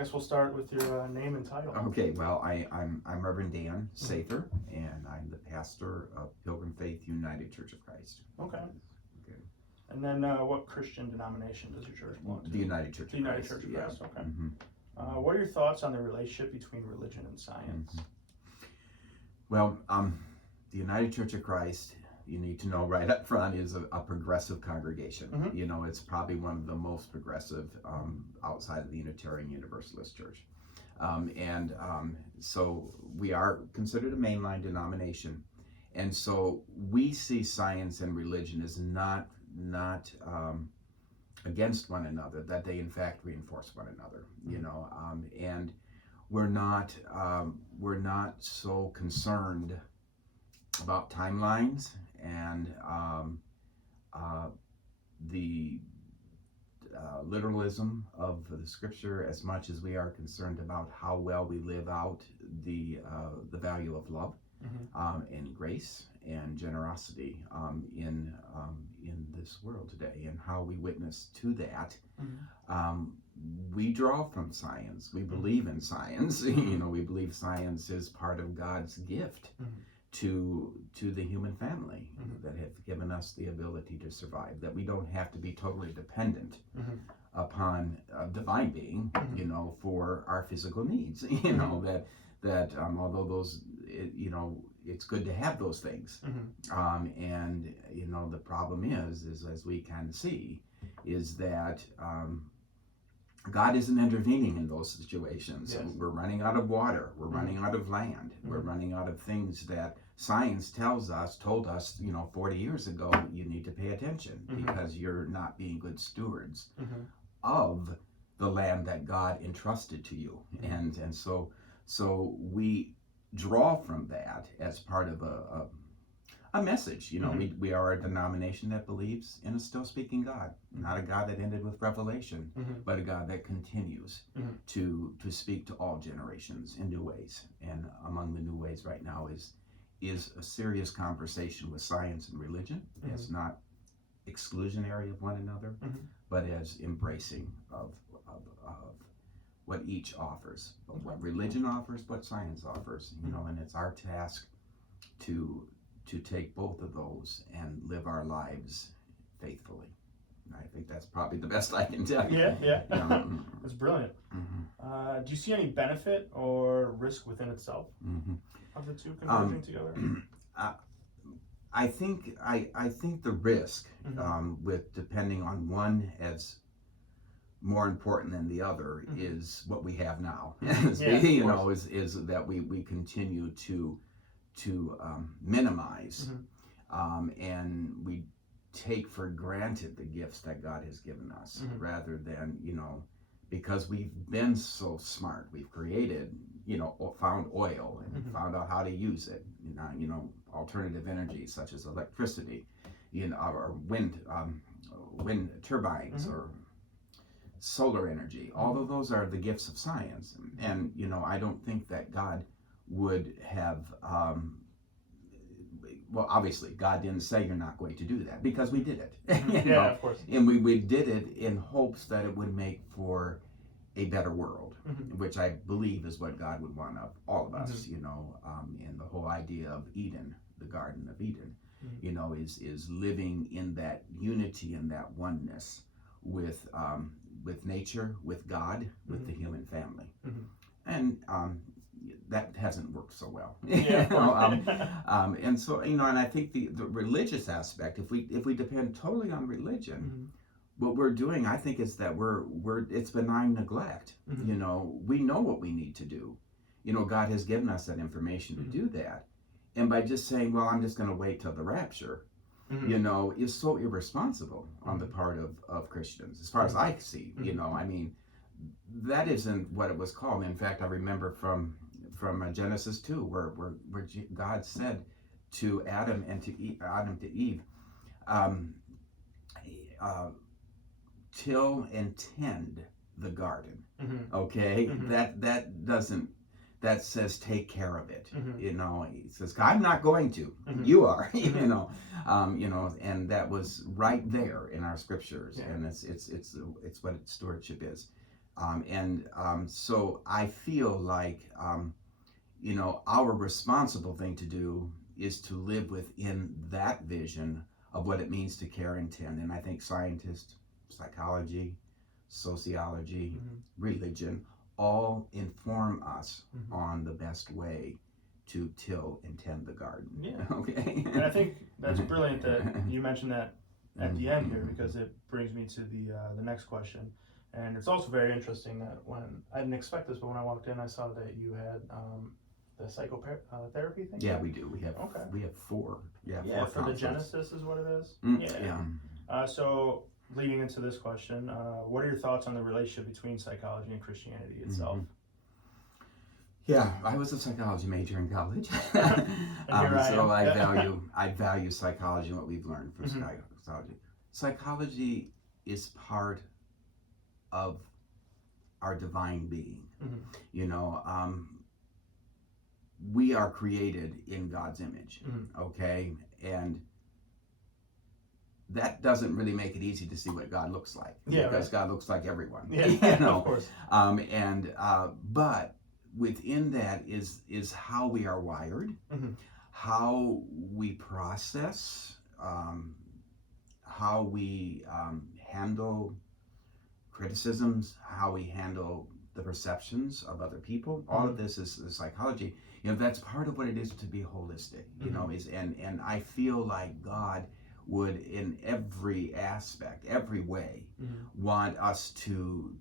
guess we'll start with your name and title. Okay, well, I'm Reverend Dan Sather, and I'm the pastor of Pilgrim Faith United Church of Christ. Okay. Okay. And then what Christian denomination does your church belong to? The United Church The of United Christ. Church of Christ, okay. Mm-hmm. What are your thoughts on the relationship between religion and science? Mm-hmm. Well, the United Church of Christ, you need to know right up front, is a progressive congregation. Mm-hmm. You know, it's probably one of the most progressive outside of the Unitarian Universalist Church. So we are considered a mainline denomination. And so we see science and religion as not against one another, that they in fact reinforce one another, you know, and we're not so concerned about timelines and the literalism of the scripture as much as we are concerned about how well we live out the value of love and grace and generosity in this world today, and how we witness to that. We draw from science. We believe in science. You know, we believe science is part of God's gift to the human family, that have given us the ability to survive, that we don't have to be totally dependent upon a divine being, you know, for our physical needs. You know, that although those, you know, it's good to have those things. And, you know, the problem is as we can see, is that God isn't intervening in those situations. Yes. We're running out of water. We're running out of land. We're running out of things that science told us, you know, 40 years ago, you need to pay attention because you're not being good stewards of the land that God entrusted to you. And so we draw from that as part of a message. You know, we are a denomination that believes in a still speaking God, not a God that ended with revelation, but a God that continues to speak to all generations in new ways. And among the new ways right now is a serious conversation with science and religion. It's not exclusionary of one another, but as embracing of what each offers, what religion offers, what science offers, you know, and it's our task to take both of those and live our lives faithfully. And I think that's probably the best I can tell you. Yeah. That's brilliant. Do you see any benefit or risk within itself of the two converging together? I think the risk with depending on one as more important than the other is what we have now. You know, is that we continue to minimize and we take for granted the gifts that God has given us, rather than, you know, because we've been so smart, we've created, you know, found oil and found out how to use it, you know, alternative energy such as electricity, you know, or wind turbines or solar energy. All of those are the gifts of science. And, you know, I don't think that God would have, well, obviously, God didn't say you're not going to do that, because we did it. You know? Of course. And we did it in hopes that it would make for a better world, which I believe is what God would want of all of us, you know, and the whole idea of Eden, the Garden of Eden, you know, is living in that unity and that oneness with nature, with God, with the human family. And that hasn't worked so well. And so, you know, and I think the religious aspect, if we depend totally on religion, what we're doing, I think, is that it's benign neglect. You know, we know what we need to do. You know, God has given us that information to do that. And by just saying, well, I'm just going to wait till the rapture, you know, is so irresponsible on the part of Christians, as far as I see. You know, I mean, that isn't what it was called. In fact, I remember from Genesis 2, where God said to Adam and to Eve, till and tend the garden. Okay, that says take care of it. You know, he says, I'm not going to. You are. You know, and that was right there in our scriptures, and it's what stewardship is. So I feel like, our responsible thing to do is to live within that vision of what it means to care and tend. And I think scientists, psychology, sociology, religion, all inform us on the best way to till and tend the garden. Yeah. Okay. And I think that's brilliant that you mentioned that at the end here, because it brings me to the next question. And it's also very interesting that when I didn't expect this, but when I walked in, I saw that you had the psychotherapy thing. Yeah, we do. We have four. Yeah, four for the concepts. Genesis is what it is. Yeah. So leading into this question, what are your thoughts on the relationship between psychology and Christianity itself? Yeah, I was a psychology major in college, so I value psychology and what we've learned from psychology. Psychology is part of our divine being. We are created in God's image, okay, and that doesn't really make it easy to see what God looks like, because God looks like everyone. Of course. But within that is how we are wired, how we process, how we handle criticisms, how we handle the perceptions of other people. All of this is psychology. That's part of what it is to be holistic. And I feel like God would, in every aspect, every way, want us to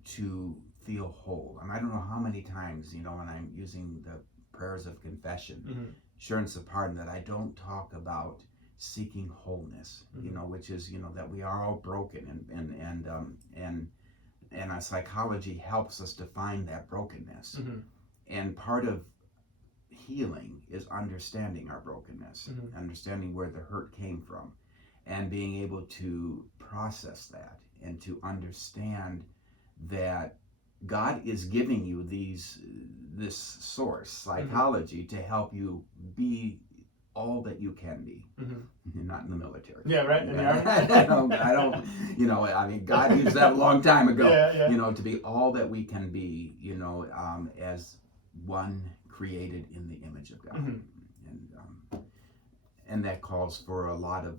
feel whole. And I don't know how many times, when I'm using the prayers of confession, assurance of pardon, that I don't talk about seeking wholeness, which is, that we are all broken, and our psychology helps us to find that brokenness. And part of healing is understanding our brokenness, understanding where the hurt came from, and being able to process that and to understand that God is giving you this source, psychology, to help you be all that you can be. Not in the military. Yeah, right. In the army. I don't, God used that a long time ago. Yeah. To be all that we can be, as one created in the image of God. And that calls for a lot of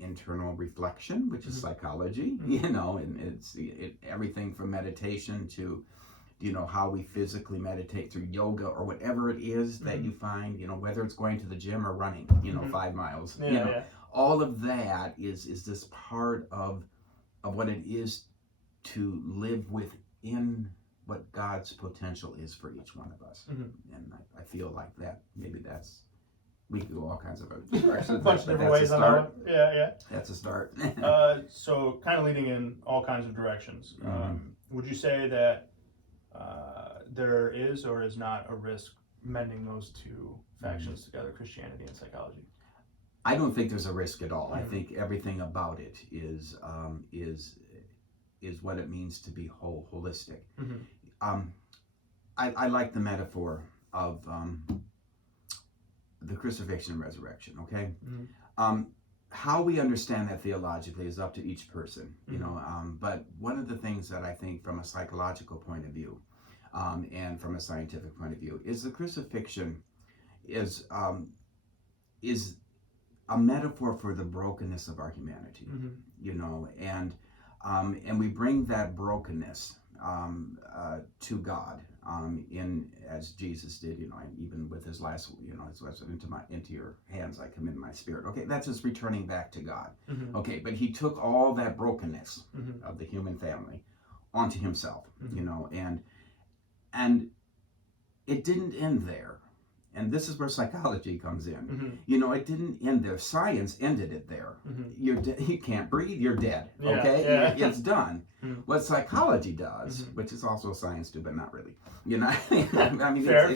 internal reflection, which is psychology, and it's everything from meditation to, how we physically meditate through yoga or whatever it is that you find, whether it's going to the gym or running, 5 miles, all of that is this part of what it is to live within what God's potential is for each one of us. And I feel like that, maybe we could go all kinds of other directions. A bunch of different ways on that one. Yeah. That's a start. So kind of leading in all kinds of directions. Would you say that there is or is not a risk mending those two factions together, Christianity and psychology? I don't think there's a risk at all. I think everything about it is what it means to be holistic. I like the metaphor of the crucifixion and resurrection, okay? How we understand that theologically is up to each person, but one of the things that I think from a psychological point of view and from a scientific point of view is the crucifixion is a metaphor for the brokenness of our humanity, and we bring that brokenness to God, as Jesus did, even with his last, into your hands I commend my spirit. Okay, that's just returning back to God. Okay, but he took all that brokenness of the human family onto himself, and it didn't end there. And this is where psychology comes in. It didn't end there. Science ended it there. You can't breathe, you're dead. Okay? It's done. What psychology does, which is also science too, but not really. Fair.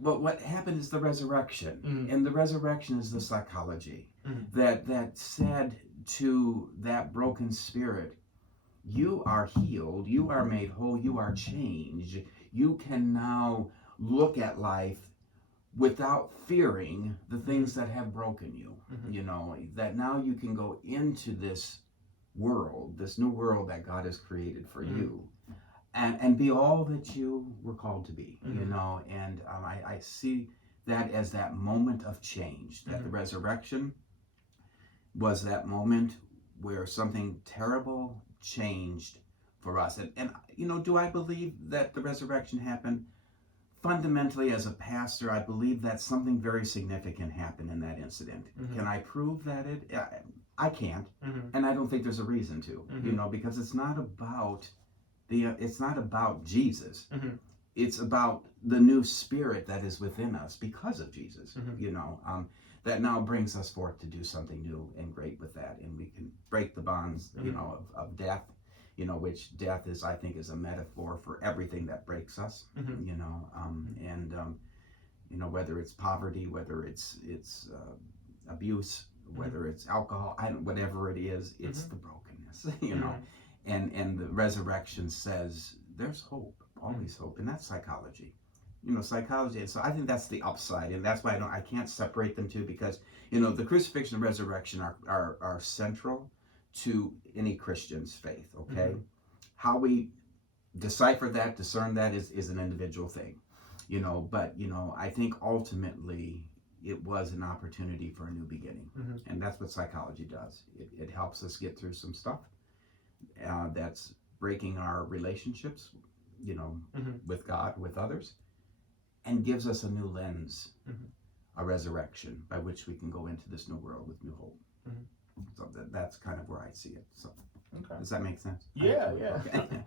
What happened is the resurrection. And the resurrection is the psychology that said to that broken spirit, you are healed, you are made whole, you are changed. You can now look at life without fearing the things that have broken you. That now you can go into this world, this new world that God has created for you, and be all that you were called to be, you know. And I see that as that moment of change, that the resurrection was that moment where something terrible changed for us. And you know, do I believe that the resurrection happened? Fundamentally, as a pastor, I believe that something very significant happened in that incident. Can I prove that I can't, and I don't think there's a reason to, you know, because it's not about it's not about Jesus. It's about the new spirit that is within us because of Jesus, you know, that now brings us forth to do something new and great with that. And we can break the bonds, you know, of death, you know, which death is, I think, is a metaphor for everything that breaks us, you know, you know, whether it's poverty, whether it's abuse, whether it's alcohol, whatever it is, it's the brokenness, you know, and the resurrection says there's hope, always hope, and that's psychology. You know, psychology. And so I think that's the upside, and that's why I can't separate them two, because, you know, the crucifixion and resurrection are central to any Christian's faith. Okay, how we decipher that, discern that is an individual thing, you know. But you know, I think ultimately it was an opportunity for a new beginning, and that's what psychology does. It helps us get through some stuff that's breaking our relationships, you know, with God, with others, and gives us a new lens, a resurrection by which we can go into this new world with new hope. So that's kind of where I see it. So does that make sense? Yeah. Okay.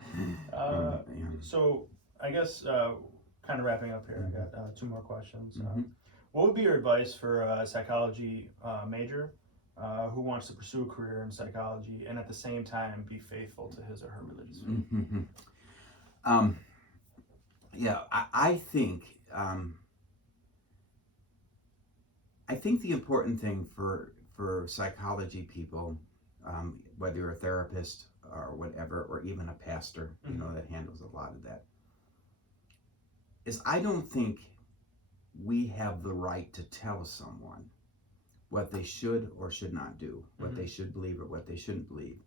So I guess kind of wrapping up here, I got two more questions. What would be your advice for a psychology major who wants to pursue a career in psychology and at the same time be faithful to his or her religious faith? I think the important thing for psychology people, whether you're a therapist or whatever, or even a pastor, you know, that handles a lot of that, is I don't think we have the right to tell someone what they should or should not do, what they should believe or what they shouldn't believe.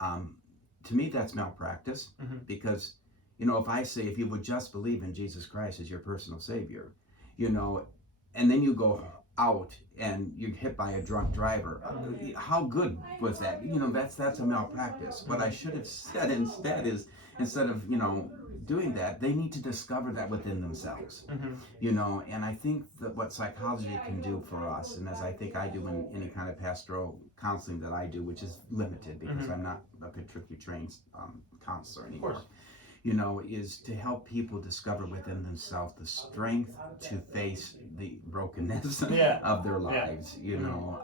To me, that's malpractice, because, you know, if I say, if you would just believe in Jesus Christ as your personal Savior, you know, and then you go out and you're hit by a drunk driver, how good was that? You know, that's a malpractice. What I should have said instead is, instead of, you know, doing that, they need to discover that within themselves, you know. And I think that what psychology can do for us, and as I think I do in any kind of pastoral counseling that I do, which is limited because I'm not a particularly trained counselor anymore, you know, is to help people discover within themselves the strength to face the brokenness of their lives, you know,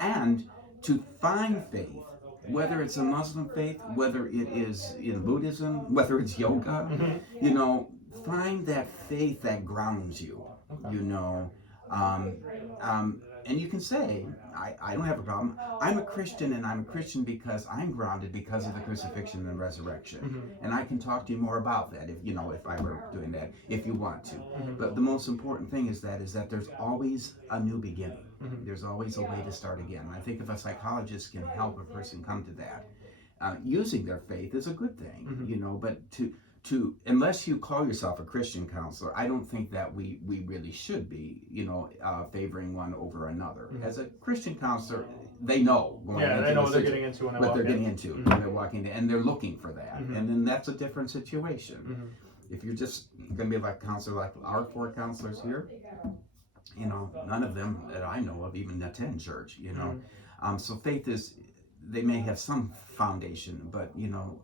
and to find faith, whether it's a Muslim faith, whether it is in Buddhism, whether it's yoga, you know, find that faith that grounds you, you know. And you can say, I don't have a problem. I'm a Christian, and I'm a Christian because I'm grounded because of the crucifixion and resurrection. And I can talk to you more about that, if, you know, if I were doing that, if you want to. But the most important thing is that there's always a new beginning. There's always a way to start again. And I think if a psychologist can help a person come to that, using their faith is a good thing, you know. But to unless you call yourself a Christian counselor, I don't think that we really should be, you know, favoring one over another. As a Christian counselor, they know they know what they're getting into when they're walking in, and they're looking for that, and then that's a different situation. If you're just going to be like a counselor, like our 4 counselors here, you know, none of them that I know of even attend church, you know. So faith is, they may have some foundation, but, you know,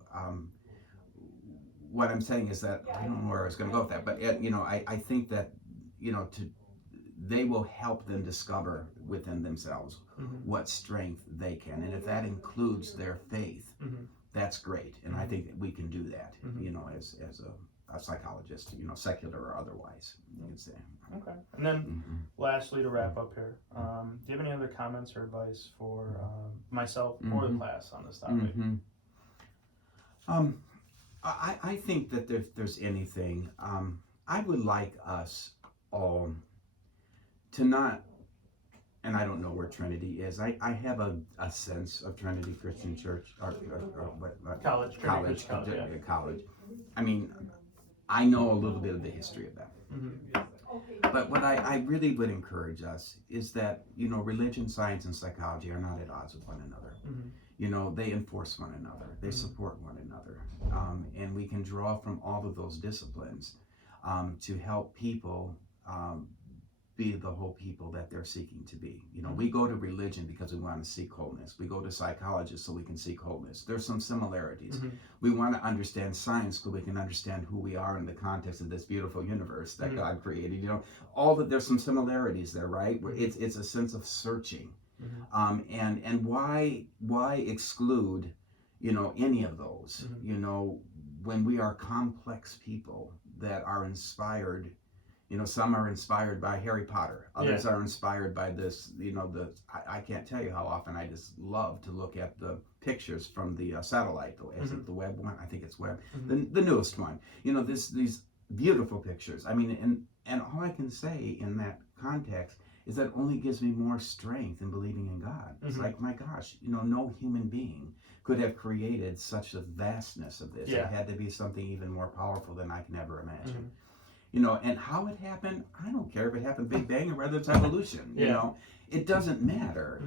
what I'm saying is that, I don't know where I was going to go with that, but, you know, I think that, you know, they will help them discover within themselves what strength they can. And if that includes their faith, that's great. And I think that we can do that, you know, as a psychologist, you know, secular or otherwise, you can say. Okay. And then lastly, to wrap up here, do you have any other comments or advice for myself or the class on this topic? I think that if there's anything, I would like us all to not and I don't know where Trinity is. I have a sense of Trinity Christian Church or what College. College. I mean, I know a little bit of the history of that. But what I really would encourage us is that, religion, science, and psychology are not at odds with one another. They enforce one another. They support one another. And we can draw from all of those disciplines to help people be the whole people that they're seeking to be. We go to religion because we want to seek wholeness. We go to psychologists so we can seek wholeness. There's some similarities. We want to understand science so we can understand who we are in the context of this beautiful universe that God created. There's some similarities there, right? Where it's a sense of searching. And why exclude, any of those? When we are complex people that are inspired. Some are inspired by Harry Potter. Others are inspired by this, I can't tell you how often I just love to look at the pictures from the satellite. Is it the web one? I think it's web. The newest one. These beautiful pictures. I mean, and all I can say in that context is that only gives me more strength in believing in God. It's like, my gosh, no human being could have created such a vastness of this. It had to be something even more powerful than I can ever imagine. And how it happened, I don't care if it happened Big Bang or whether it's evolution. It doesn't matter.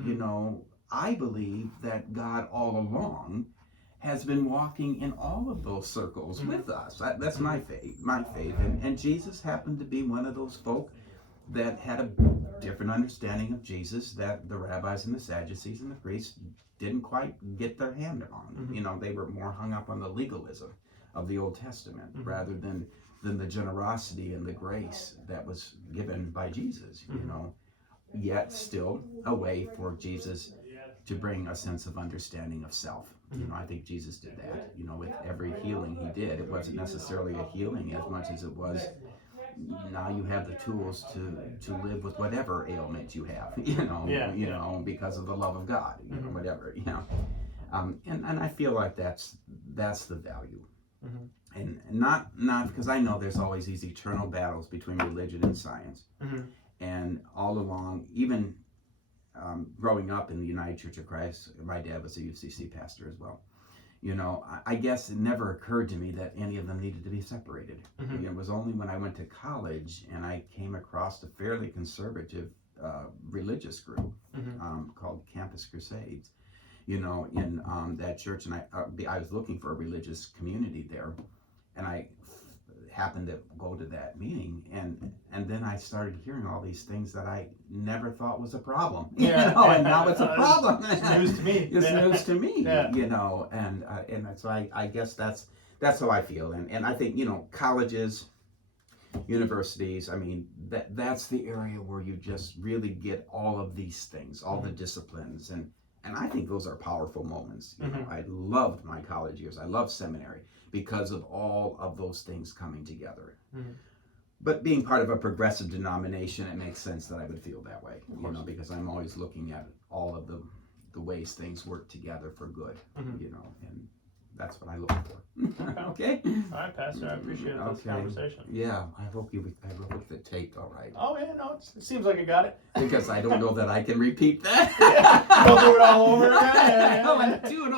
I believe that God all along has been walking in all of those circles with us. That's my faith. And Jesus happened to be one of those folk that had a different understanding of Jesus that the rabbis and the Sadducees and the priests didn't quite get their hand on. They were more hung up on the legalism of the Old Testament rather than the generosity and the grace that was given by Jesus, yet still a way for Jesus to bring a sense of understanding of self. I think Jesus did that, with every healing he did. It wasn't necessarily a healing as much as it was, now you have the tools to live with whatever ailment you have, because of the love of God, whatever, and I feel like that's the value. And not because I know there's always these eternal battles between religion and science. And all along, even growing up in the United Church of Christ, my dad was a UCC pastor as well. I guess it never occurred to me that any of them needed to be separated. It was only when I went to college and I came across a fairly conservative religious group called Campus Crusades, in that church, and I was looking for a religious community there, and I happened to go to that meeting, and then I started hearing all these things that I never thought was a problem, and now it's a problem. It's news to me. It's news to me, and so I guess that's how I feel, and I think colleges, universities, I mean that's the area where you just really get all of these things, all the disciplines, and I think those are powerful moments. I loved my college years. I loved seminary because of all of those things coming together. But being part of a progressive denomination, it makes sense that I would feel that way, because I'm always looking at all of the ways things work together for good, and that's what I look for. Okay? All right, Pastor, I appreciate this conversation. Yeah, I hope it taped all right. Oh, yeah, no, it seems like it got it. Because I don't know that I can repeat that. Don't do it all over again. Do it